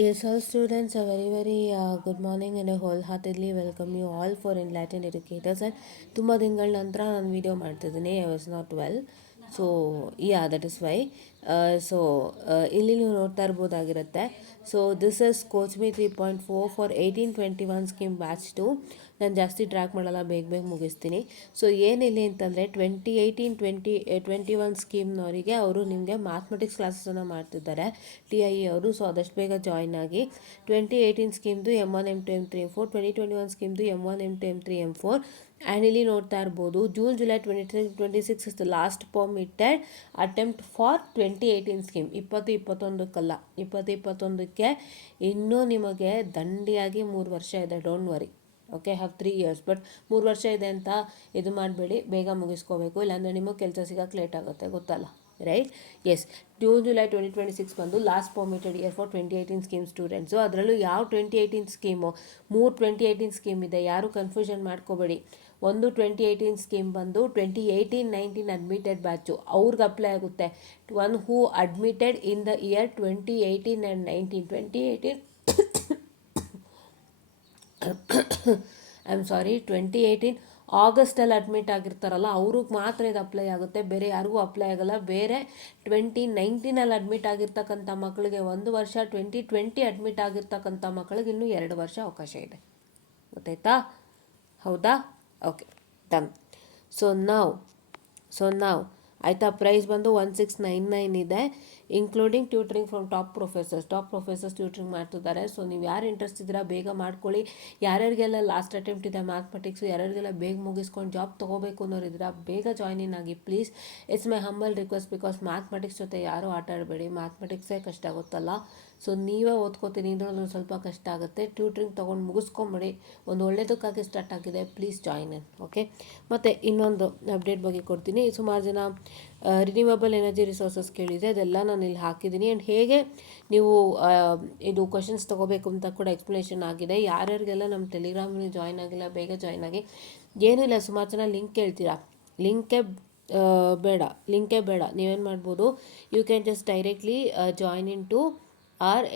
Yes, all students, a very good morning and a wholeheartedly welcome you all for Enlightened Educators. And ತುಂಬ ದಿನಗಳ ನಂತರ ನಾನು video ಮಾಡ್ತಿದ್ದೀನಿ. I was not well, so that is why. So ಇಲ್ಲಿ ನೀವು ನೋಡ್ತಾ ಇರ್ಬೋದಾಗಿರುತ್ತೆ. So this is coach me 3.4 for 1821 scheme batch 2. ನಾನು ಜಾಸ್ತಿ ಟ್ರ್ಯಾಕ್ ಮಾಡಲ್ಲ, ಬೇಗ ಮುಗಿಸ್ತೀನಿ. ಸೊ ಏನಿಲ್ಲ ಅಂತಂದರೆ 2018-2021 ಸ್ಕೀಮ್ನವರಿಗೆ ಅವರು ನಿಮಗೆ ಮ್ಯಾಥಮೆಟಿಕ್ಸ್ ಕ್ಲಾಸಸನ್ನು ಮಾಡ್ತಿದ್ದಾರೆ TIE ಅವರು. ಸೊ ಆದಷ್ಟು ಬೇಗ ಜಾಯ್ನ್ ಆಗಿ. 2018 ಸ್ಕೀಮ್ದು M1 M2 M3 M4, 2021 ಸ್ಕೀಮ್ದು M1 M2 M3 M4. And ಇಲ್ಲಿ ನೋಡ್ತಾ ಇರ್ಬೋದು, June July 2026 is the last permitted attempt for 2018 scheme. 2021ಕ್ಕಲ್ಲ, 2021ಕ್ಕೆ ಇನ್ನೂ ನಿಮಗೆ ದಂಡಿಯಾಗಿ 3 ವರ್ಷ ಇದೆ. Don't worry, okay. Have 3 years, but 3 ವರ್ಷ ಇದೆ ಅಂತ ಇದು ಮಾಡಬೇಡಿ, ಬೇಗ ಮುಗಿಸ್ಕೋಬೇಕು, ಇಲ್ಲಾಂದರೆ ನಿಮಗೆ ಕೆಲಸ ಸಿಗೋಕ್ಕೆ ಲೇಟ್ ಆಗುತ್ತೆ, ಗೊತ್ತಲ್ಲ, ರೈಟ್? ಎಸ್, ಜೂನ್ ಜುಲೈ 2026 ಬಂದು last permitted year for 2018 scheme students. ಅದರಲ್ಲೂ ಯಾವ 2018 ಸ್ಕೀಮು, 3 2018 ಸ್ಕೀಮ್ ಇದೆ, ಯಾರು ಕನ್ಫ್ಯೂಷನ್ ಮಾಡ್ಕೋಬೇಡಿ. ಒಂದು 2018 ಸ್ಕೀಮ್ ಬಂದು 2018-19 ಅಡ್ಮಿಟೆಡ್ ಬ್ಯಾಚು, ಅವ್ರಿಗೆ ಅಪ್ಲೈ ಆಗುತ್ತೆ. One who admitted in the year 2018 and 19. 2018 2018 ಆಗಸ್ಟಲ್ಲಿ ಅಡ್ಮಿಟ್ ಆಗಿರ್ತಾರಲ್ಲ, ಅವ್ರಿಗೆ ಮಾತ್ರ ಇದು ಅಪ್ಲೈ ಆಗುತ್ತೆ, ಬೇರೆ ಯಾರಿಗೂ ಅಪ್ಲೈ ಆಗಲ್ಲ. ಬೇರೆ 2019 ಅಡ್ಮಿಟ್ ಆಗಿರ್ತಕ್ಕಂಥ ಮಕ್ಕಳಿಗೆ 1 ವರ್ಷ, 2020 ಅಡ್ಮಿಟ್ ಆಗಿರ್ತಕ್ಕಂಥ ಮಕ್ಕಳಿಗೆ ಇನ್ನೂ 2 ವರ್ಷ ಅವಕಾಶ ಇದೆ, ಗೊತ್ತಾಯ್ತಾ? ಹೌದಾ? Okay, done. ಸೊ ನಾವು ಆಯಿತಾ, ಪ್ರೈಸ್ ಬಂದು 1699 ಇದೆ, ಇನ್ಕ್ಲೂಡಿಂಗ್ ಟ್ಯೂಟ್ರಿಂಗ್ ಫ್ರಮ್ ಟಾಪ್ ಪ್ರೊಫೆಸರ್ಸ್ ಟ್ಯೂಟ್ರಿಂಗ್ ಮಾಡ್ತಿದ್ದಾರೆ. ಸೊ ನೀವು ಯಾರು ಇಂಟ್ರೆಸ್ಟ್ ಇದ್ದೀರಾ ಬೇಗ ಮಾಡ್ಕೊಳ್ಳಿ. ಯಾರ್ಯಾರಿಗೆಲ್ಲ ಲಾಸ್ಟ್ ಅಟೆಂಪ್ಟ್ ಇದೆ ಮ್ಯಾಥಮೆಟಿಕ್ಸು, ಯಾರ್ಯಾರಿಗೆಲ್ಲ ಬೇಗ ಮುಗಿಸ್ಕೊಂಡು ಜಾಬ್ ತೊಗೋಬೇಕು ಅನ್ನೋರಿದ್ದೀರಾ, ಬೇಗ ಜಾಯ್ನ್ ಇನ್ ಆಗಿ please. It's my humble request, because mathematics ಜೊತೆ ಯಾರೂ ಆಟ ಆಡಬೇಡಿ, ಮ್ಯಾಥಮೆಟಿಕ್ಸೇ ಕಷ್ಟ ಆಗುತ್ತಲ್ಲ. ಸೊ ನೀವೇ ಓದ್ಕೋತೀನಿ ಇದರಲ್ಲೂ ಸ್ವಲ್ಪ ಕಷ್ಟ ಆಗುತ್ತೆ. ಟ್ಯೂಟ್ರಿಂಗ್ ತೊಗೊಂಡು ಮುಗಿಸ್ಕೊಂಬಿಡಿ, ಒಂದು ಒಳ್ಳೆಯದಕ್ಕಾಗಿ ಸ್ಟಾರ್ಟ್ ಆಗಿದೆ, ಪ್ಲೀಸ್ ಜಾಯ್ನ್ ಇನ್, ಓಕೆ. ಮತ್ತು ಇನ್ನೊಂದು ಅಪ್ಡೇಟ್ ಬಗ್ಗೆ ಕೊಡ್ತೀನಿ. ಸುಮಾರು ಜನ ರಿನ್ಯೂವಬಲ್ ಎನರ್ಜಿ ರಿಸೋರ್ಸಸ್ ಕೇಳಿದೆ, ಅದೆಲ್ಲ ನಾನು ಇಲ್ಲಿ ಹಾಕಿದ್ದೀನಿ. ಆ್ಯಂಡ್ ಹೇಗೆ ನೀವು ಇದು ಕ್ವಶನ್ಸ್ ತೊಗೋಬೇಕು ಅಂತ ಕೂಡ ಎಕ್ಸ್ಪ್ಲನೇಷನ್ ಆಗಿದೆ. ಯಾರ್ಯಾರಿಗೆಲ್ಲ ನಮ್ಮ ಟೆಲಿಗ್ರಾಮಲ್ಲಿ ಜಾಯ್ನ್ ಆಗಿಲ್ಲ, ಬೇಗ ಜಾಯ್ನ್ ಆಗಿ. ಏನಿಲ್ಲ, ಸುಮಾರು ಜನ ಲಿಂಕ್ ಕೇಳ್ತೀರಾ, ಲಿಂಕೇ ಬೇಡ. ನೀವೇನು ಮಾಡ್ಬೋದು, you can just directly join into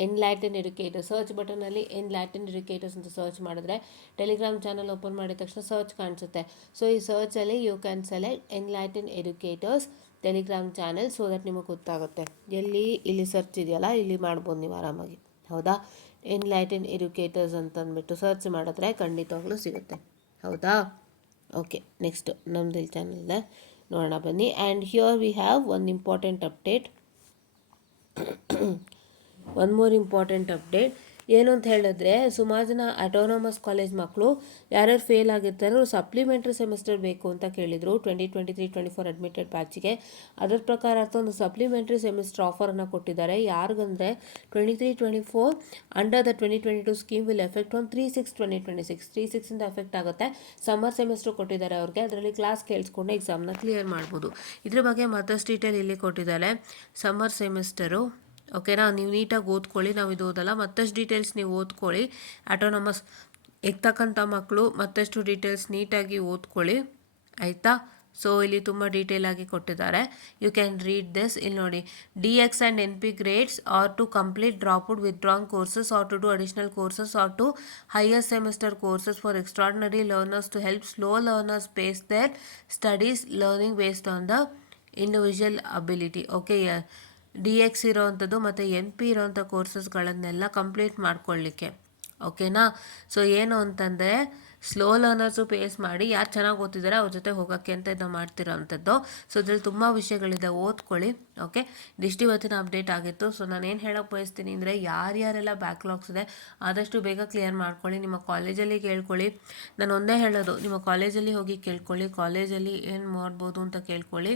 Enlighten Educators. Search ಬಟನಲ್ಲಿ ಎನ್ಲೈಟನ್ ಎಡ್ಯುಕೇಟರ್ಸ್ ಅಂತ ಸರ್ಚ್ ಮಾಡಿದ್ರೆ ಟೆಲಿಗ್ರಾಮ್ ಚಾನಲ್ ಓಪನ್ ಮಾಡಿದ ತಕ್ಷಣ ಸರ್ಚ್ ಕಾಣಿಸುತ್ತೆ. ಸೊ ಈ ಸರ್ಚಲ್ಲಿ you can select Enlighten Educators Telegram channel, so that ನಿಮಗೆ ಗೊತ್ತಾಗುತ್ತೆ. ಇಲ್ಲಿ ಸರ್ಚ್ ಇದೆಯಲ್ಲ, ಇಲ್ಲಿ ಮಾಡ್ಬೋದು ನೀವು ಆರಾಮಾಗಿ, ಹೌದಾ? ಎನ್ಲೈಟನ್ ಎಡ್ಯುಕೇಟರ್ಸ್ ಅಂತಂದ್ಬಿಟ್ಟು ಸರ್ಚ್ ಮಾಡಿದ್ರೆ ಖಂಡಿತವಾಗ್ಲೂ ಸಿಗುತ್ತೆ, ಹೌದಾ? ಓಕೆ, ನೆಕ್ಸ್ಟ್ ನಮ್ಮದು ಇಲ್ಲಿ ಚಾನಲ್ ನೋಡೋಣ ಬನ್ನಿ. And here we have one more important update. ಏನು ಅಂತ ಹೇಳಿದ್ರೆ, ಸುಮಾರು ಜನ ಅಟೋನಮಸ್ ಕಾಲೇಜ್ ಮಕ್ಕಳು ಯಾರ್ಯಾರು ಫೇಲ್ ಆಗಿರ್ತಾರೋ ಸಪ್ಲಿಮೆಂಟ್ರಿ ಸೆಮಿಸ್ಟರ್ ಬೇಕು ಅಂತ ಕೇಳಿದರು 2023-24 ಅಡ್ಮಿಟೆಡ್ ಬ್ಯಾಚಿಗೆ. ಅದರ ಪ್ರಕಾರ ಒಂದು ಸಪ್ಲಿಮೆಂಟ್ರಿ ಸೆಮಿಸ್ಟರ್ ಆಫರನ್ನು ಕೊಟ್ಟಿದ್ದಾರೆ. ಯಾರಿಗಂದರೆ 23-24 under the 2022 scheme will effect on 3/6/2026. 3/6 effect ಆಗುತ್ತೆ. ಸಮ್ಮರ್ ಸೆಮಿಸ್ಟರ್ ಕೊಟ್ಟಿದ್ದಾರೆ ಅವ್ರಿಗೆ, ಅದರಲ್ಲಿ ಕ್ಲಾಸ್ ಕೇಳಿಸ್ಕೊಂಡು ಎಕ್ಸಾಮ್ನ ಕ್ಲಿಯರ್ ಮಾಡ್ಬೋದು. ಇದ್ರ ಬಗ್ಗೆ ಮತ್ತಷ್ಟು ಡೀಟೇಲ್ ಇಲ್ಲಿ ಕೊಟ್ಟಿದ್ದಾರೆ. ಸಮ್ಮರ್ ಸೆಮಿಸ್ಟರು, ಓಕೆನಾ? ನೀವು ನೀಟಾಗಿ ಓದ್ಕೊಳ್ಳಿ, ನಾವು ಇದು ಓದಲ್ಲ, ಮತ್ತಷ್ಟು ಡೀಟೇಲ್ಸ್ ನೀವು ಓದ್ಕೊಳ್ಳಿ. ಅಟೋನಮಸ್ ಇರ್ತಕ್ಕಂಥ ಮಕ್ಕಳು ಮತ್ತಷ್ಟು ಡೀಟೇಲ್ಸ್ ನೀಟಾಗಿ ಓದ್ಕೊಳ್ಳಿ, ಆಯಿತಾ? ಸೊ ಇಲ್ಲಿ ತುಂಬ ಡೀಟೇಲಾಗಿ ಕೊಟ್ಟಿದ್ದಾರೆ, ಯು ಕ್ಯಾನ್ ರೀಡ್ ದಿಸ್. ಇಲ್ಲಿ ನೋಡಿ, DX and NP grades or to complete dropout withdrawn courses or to do additional courses or to higher semester courses for extraordinary learners to help slow learners pace their studies learning based on the individual ability. Okay, DX ಇರೋವಂಥದ್ದು ಮತ್ತು NP ಇರೋವಂಥ ಕೋರ್ಸಸ್ಗಳನ್ನೆಲ್ಲ complete ಮಾಡ್ಕೊಳ್ಳಿಕ್ಕೆ, ಓಕೆನಾ? So ಏನು ಅಂತಂದರೆ, slow ಲರ್ನರ್ಸು phase ಮಾಡಿ, ಯಾರು ಚೆನ್ನಾಗಿ ಓದ್ತಿದ್ದಾರೆ ಅವ್ರ ಜೊತೆ ಹೋಗೋಕ್ಕೆ ಅಂತ ಇದು ಮಾಡ್ತಿರೋ ಅಂಥದ್ದು. ಸೊ ಇದ್ರಲ್ಲಿ ತುಂಬ ವಿಷಯಗಳಿದೆ, ಓದ್ಕೊಳ್ಳಿ, ಓಕೆ. ಇದಿಷ್ಟು ಇವತ್ತಿನ ಅಪ್ಡೇಟ್ ಆಗಿತ್ತು. ಸೊ ನಾನು ಏನು ಹೇಳೋಕ್ಕೆ ಬಯಸ್ತೀನಿ ಅಂದರೆ, ಯಾರ್ಯಾರೆಲ್ಲ ಬ್ಯಾಕ್ಲಾಗ್ಸ್ ಇದೆ ಆದಷ್ಟು ಬೇಗ ಕ್ಲಿಯರ್ ಮಾಡ್ಕೊಳ್ಳಿ. ನಿಮ್ಮ ಕಾಲೇಜಲ್ಲಿ ಕೇಳ್ಕೊಳ್ಳಿ, ನಾನು ಒಂದೇ ಹೇಳೋದು, ನಿಮ್ಮ ಕಾಲೇಜಲ್ಲಿ ಹೋಗಿ ಕೇಳ್ಕೊಳ್ಳಿ, ಕಾಲೇಜಲ್ಲಿ ಏನು ಮಾಡ್ಬೋದು ಅಂತ ಕೇಳ್ಕೊಳ್ಳಿ.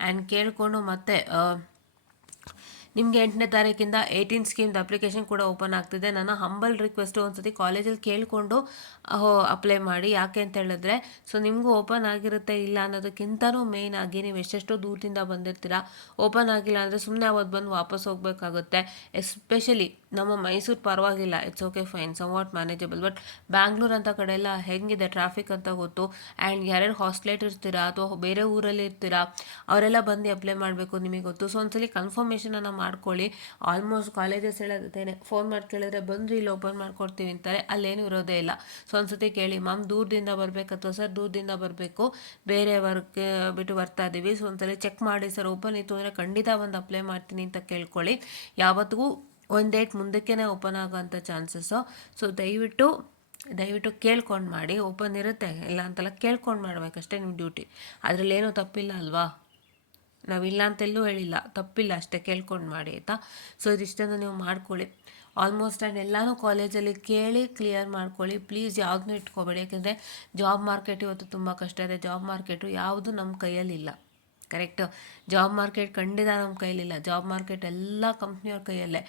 ಆ್ಯಂಡ್ ಕೇಳಿಕೊಂಡು ಮತ್ತೆ ನಿಮಗೆ 8ನೇ ತಾರೀಕಿಂದ 18 ಸ್ಕೀಮ್ದು ಅಪ್ಲಿಕೇಶನ್ ಕೂಡ ಓಪನ್ ಆಗ್ತಿದೆ. ನನ್ನ ಹಂಬಲ್ ರಿಕ್ವೆಸ್ಟು ಒಂದ್ಸತಿ ಕಾಲೇಜಲ್ಲಿ ಕೇಳಿಕೊಂಡು ಅಪ್ಲೈ ಮಾಡಿ. ಯಾಕೆ ಅಂತ ಹೇಳಿದ್ರೆ, ಸೊ ನಿಮಗೂ ಓಪನ್ ಆಗಿರುತ್ತೆ ಇಲ್ಲ ಅನ್ನೋದಕ್ಕಿಂತನೂ ಮೇಯ್ನ್ ಆಗಿ ನೀವು ಎಷ್ಟೆಷ್ಟೋ ದೂರದಿಂದ ಬಂದಿರ್ತೀರಾ, ಓಪನ್ ಆಗಿಲ್ಲ ಅಂದರೆ ಸುಮ್ಮನೆ ಅವತ್ತು ಬಂದು ವಾಪಸ್ ಹೋಗಬೇಕಾಗುತ್ತೆ. ಎಸ್ಪೆಷಲಿ ನಮ್ಮ ಮೈಸೂರು ಪರವಾಗಿಲ್ಲ, it's okay fine, what manageable. But Bangalore ಅಂತ ಕಡೆ ಎಲ್ಲ ಹೆಂಗಿದೆ ಟ್ರಾಫಿಕ್ ಅಂತ ಗೊತ್ತು. ಆ್ಯಂಡ್ ಯಾರ್ಯಾರು ಹಾಸ್ಟ್ಲೇಟ್ ಇರ್ತೀರಾ ಅಥವಾ ಬೇರೆ ಊರಲ್ಲಿ ಇರ್ತೀರಾ ಅವರೆಲ್ಲ ಬಂದು ಅಪ್ಲೈ ಮಾಡಬೇಕು, ನಿಮಗೆ ಗೊತ್ತು. ಸೊ ಒಂದ್ಸಲಿ ಕನ್ಫರ್ಮೇಷನನ್ನು ಮಾಡ್ಕೊಳ್ಳಿ. ಆಲ್ಮೋಸ್ಟ್ ಕಾಲೇಜಸ್ ಹೇಳೋದೇನೆ, ಫೋನ್ ಮಾಡಿ ಕೇಳಿದ್ರೆ ಬಂದು ಇಲ್ಲಿ ಓಪನ್ ಮಾಡ್ಕೊಡ್ತೀವಿ ಅಂತಾರೆ, ಅಲ್ಲೇನು ಇರೋದೇ ಇಲ್ಲ. ಸೊ ಒಂದ್ಸತಿ ಕೇಳಿ, ಮ್ಯಾಮ್ ದೂರದಿಂದ ಬರಬೇಕು ಅಥವಾ ಸರ್ ದೂರದಿಂದ ಬರಬೇಕು, ಬೇರೆ ವರ್ಕ್ ಬಿಟ್ಟು ಬರ್ತಾ ಇದ್ದೀವಿ, ಸೊ ಒಂದ್ಸಲಿ ಚೆಕ್ ಮಾಡಿ ಸರ್, ಓಪನ್ ಇತ್ತು ಅಂದರೆ ಖಂಡಿತ ಬಂದು ಅಪ್ಲೈ ಮಾಡ್ತೀನಿ ಅಂತ ಕೇಳ್ಕೊಳ್ಳಿ. ಯಾವತ್ತಿಗೂ ಒಂದು ಡೇಟ್ ಮುಂದಕ್ಕೆ ಓಪನ್ ಆಗೋಂಥ ಚಾನ್ಸಸ್ಸು. ಸೊ ದಯವಿಟ್ಟು ಕೇಳ್ಕೊಂಡು ಮಾಡಿ. ಓಪನ್ ಇರುತ್ತೆ ಇಲ್ಲ ಅಂತೆಲ್ಲ ಕೇಳ್ಕೊಂಡು ಮಾಡಬೇಕಷ್ಟೇ ನಿಮ್ಮ ಡ್ಯೂಟಿ. ಅದರಲ್ಲೇನೂ ತಪ್ಪಿಲ್ಲ ಅಲ್ವಾ, ನಾವಿಲ್ಲ ಅಂತೆಲ್ಲೂ ಹೇಳಿಲ್ಲ, ತಪ್ಪಿಲ್ಲ, ಅಷ್ಟೇ ಕೇಳ್ಕೊಂಡು ಮಾಡಿ ಆಯಿತಾ. ಸೊ ಇದಿಷ್ಟನ್ನು ನೀವು ಮಾಡ್ಕೊಳ್ಳಿ. ಆಲ್ಮೋಸ್ಟ್ ಆ್ಯಂಡ್ ಎಲ್ಲನೂ ಕಾಲೇಜಲ್ಲಿ ಕೇಳಿ ಕ್ಲಿಯರ್ ಮಾಡ್ಕೊಳ್ಳಿ ಪ್ಲೀಸ್. ಯಾವುದನ್ನೂ ಇಟ್ಕೋಬೇಡಿ, ಯಾಕೆಂದರೆ ಜಾಬ್ ಮಾರ್ಕೆಟ್ ಇವತ್ತು ತುಂಬ ಕಷ್ಟ ಇದೆ. ಜಾಬ್ ಮಾರ್ಕೆಟು ಯಾವುದು ನಮ್ಮ ಕೈಯಲ್ಲಿಲ್ಲ, ಕರೆಕ್ಟು. ಜಾಬ್ ಮಾರ್ಕೆಟ್ ಖಂಡಿತ ನಮ್ಮ ಕೈಲಿಲ್ಲ. ಜಾಬ್ ಮಾರ್ಕೆಟ್ ಎಲ್ಲ ಕಂಪ್ನಿಯವ್ರ ಕೈಯಲ್ಲೇ.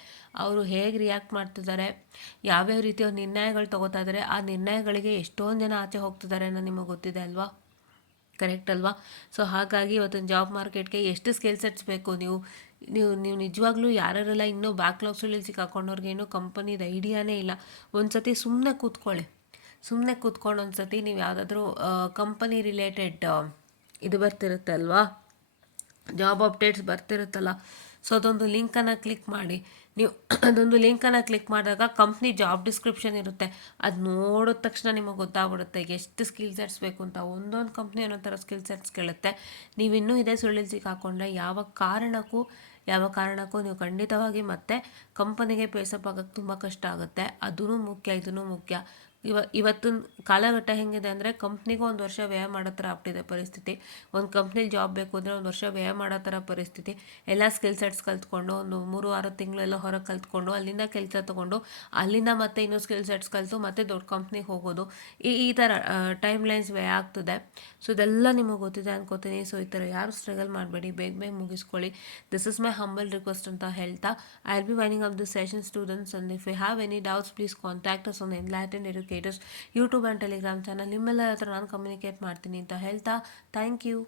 ಅವರು ಹೇಗೆ ರಿಯಾಕ್ಟ್ ಮಾಡ್ತಿದ್ದಾರೆ, ಯಾವ್ಯಾವ ರೀತಿಯ ನಿರ್ಣಯಗಳು ತೊಗೋತಾ ಇದ್ದಾರೆ, ಆ ನಿರ್ಣಯಗಳಿಗೆ ಎಷ್ಟೊಂದು ಜನ ಆಚೆ ಹೋಗ್ತಿದ್ದಾರೆ ಅನ್ನೋ ನಿಮಗೆ ಗೊತ್ತಿದೆ ಅಲ್ವಾ, ಕರೆಕ್ಟ್ ಅಲ್ವಾ. ಸೊ ಹಾಗಾಗಿ ಇವತ್ತಿನ ಜಾಬ್ ಮಾರ್ಕೆಟ್ಗೆ ಎಷ್ಟು ಸ್ಕಿಲ್ ಸೆಟ್ಸ್ ಬೇಕು, ನೀವು ನಿಜವಾಗ್ಲೂ ಯಾರೆಲ್ಲ ಇನ್ನೂ ಬ್ಯಾಕ್ಲಾಗ್ಸಲ್ಲಿ ಸಿಕ್ಕಾಕೊಂಡವ್ರಿಗೆ ಇನ್ನೂ ಕಂಪನಿದು ಐಡಿಯಾನೇ ಇಲ್ಲ, ಒಂದು ಸತಿ ಸುಮ್ಮನೆ ಕೂತ್ಕೊಂಡು ಒಂದು ಸತಿ ನೀವು ಯಾವುದಾದ್ರೂ ಕಂಪನಿ ರಿಲೇಟೆಡ್ ಇದು ಬರ್ತಿರುತ್ತೆ ಅಲ್ವಾ, ಜಾಬ್ ಅಪ್ಡೇಟ್ಸ್ ಬರ್ತಿರುತ್ತಲ್ಲ, ಸೊ ಅದೊಂದು ಲಿಂಕನ್ನು ಕ್ಲಿಕ್ ಮಾಡಿ. ನೀವು ಅದೊಂದು ಲಿಂಕನ್ನು ಕ್ಲಿಕ್ ಮಾಡಿದಾಗ ಕಂಪ್ನಿ ಜಾಬ್ ಡಿಸ್ಕ್ರಿಪ್ಷನ್ ಇರುತ್ತೆ, ಅದು ನೋಡಿದ ತಕ್ಷಣ ನಿಮಗೆ ಗೊತ್ತಾಗ್ಬಿಡುತ್ತೆ ಎಷ್ಟು ಸ್ಕಿಲ್ ಸೆಟ್ಸ್ ಬೇಕು ಅಂತ. ಒಂದೊಂದು ಕಂಪ್ನಿ ಅನ್ನೋ ಥರ ಸ್ಕಿಲ್ ಸೆಟ್ಸ್ ಕೇಳುತ್ತೆ. ನೀವಿನ್ನೂ ಇದೇ ಸುಳ್ಳಿಲ್ ಸಿಕ್ಕಾಕೊಂಡ್ರೆ ಯಾವ ಕಾರಣಕ್ಕೂ ನೀವು ಖಂಡಿತವಾಗಿ ಮತ್ತೆ ಕಂಪನಿಗೆ ಪೇಸಪ್ ಆಗೋಕ್ಕೆ ತುಂಬ ಕಷ್ಟ ಆಗುತ್ತೆ. ಅದೂ ಮುಖ್ಯ, ಇದೂ ಮುಖ್ಯ. ಇವತ್ತಿನ ಕಾಲಘಟ್ಟ ಹೆಂಗಿದೆ ಅಂದರೆ ಕಂಪ್ನಿಗೂ ಒಂದು ವರ್ಷ ವ್ಯಯ ಮಾಡೋ ಥರ ಆಗ್ತಿದೆ ಪರಿಸ್ಥಿತಿ. ಒಂದು ಕಂಪ್ನಿಲಿ ಜಾಬ್ ಬೇಕು ಅಂದರೆ ಒಂದು ವರ್ಷ ವ್ಯಯ ಮಾಡೋ ಥರ ಪರಿಸ್ಥಿತಿ. ಎಲ್ಲ ಸ್ಕಿಲ್ ಸೆಟ್ಸ್ ಕಲ್ತ್ಕೊಂಡು ಒಂದು 3-6 ತಿಂಗಳೆಲ್ಲ ಹೊರಗೆ ಕಲ್ತ್ಕೊಂಡು ಅಲ್ಲಿಂದ ಕೆಲಸ ತೊಗೊಂಡು ಅಲ್ಲಿಂದ ಮತ್ತೆ ಇನ್ನೂ ಸ್ಕಿಲ್ ಸೆಟ್ಸ್ ಕಲಿತು ಮತ್ತೆ ದೊಡ್ಡ ಕಂಪ್ನಿಗೆ ಹೋಗೋದು, ಈ ಥರ ಟೈಮ್ ಲೈನ್ಸ್ ವ್ಯಯ ಆಗ್ತದೆ. ಸೊ ಇದೆಲ್ಲ ನಿಮಗೆ ಗೊತ್ತಿದೆ ಅನ್ಕೋತೀನಿ. ಸೊ ಈ ಥರ ಯಾರು ಸ್ಟ್ರಗಲ್ ಮಾಡಬೇಡಿ, ಬೇಗ ಮುಗಿಸ್ಕೊಳ್ಳಿ. This is my humble request ಅಂತ ಹೇಳ್ತಾ I will be winding up the session students. And if you have any doubts please contact us on Enlighten Educators YouTube and Telegram channel. ನಿಮ್ಮೆಲ್ಲರ ಹತ್ರ ನಾನು ಕಮ್ಯುನಿಕೇಟ್ ಮಾಡ್ತೀನಿ ಅಂತ ಹೇಳ್ತಾ ಥ್ಯಾಂಕ್ ಯು.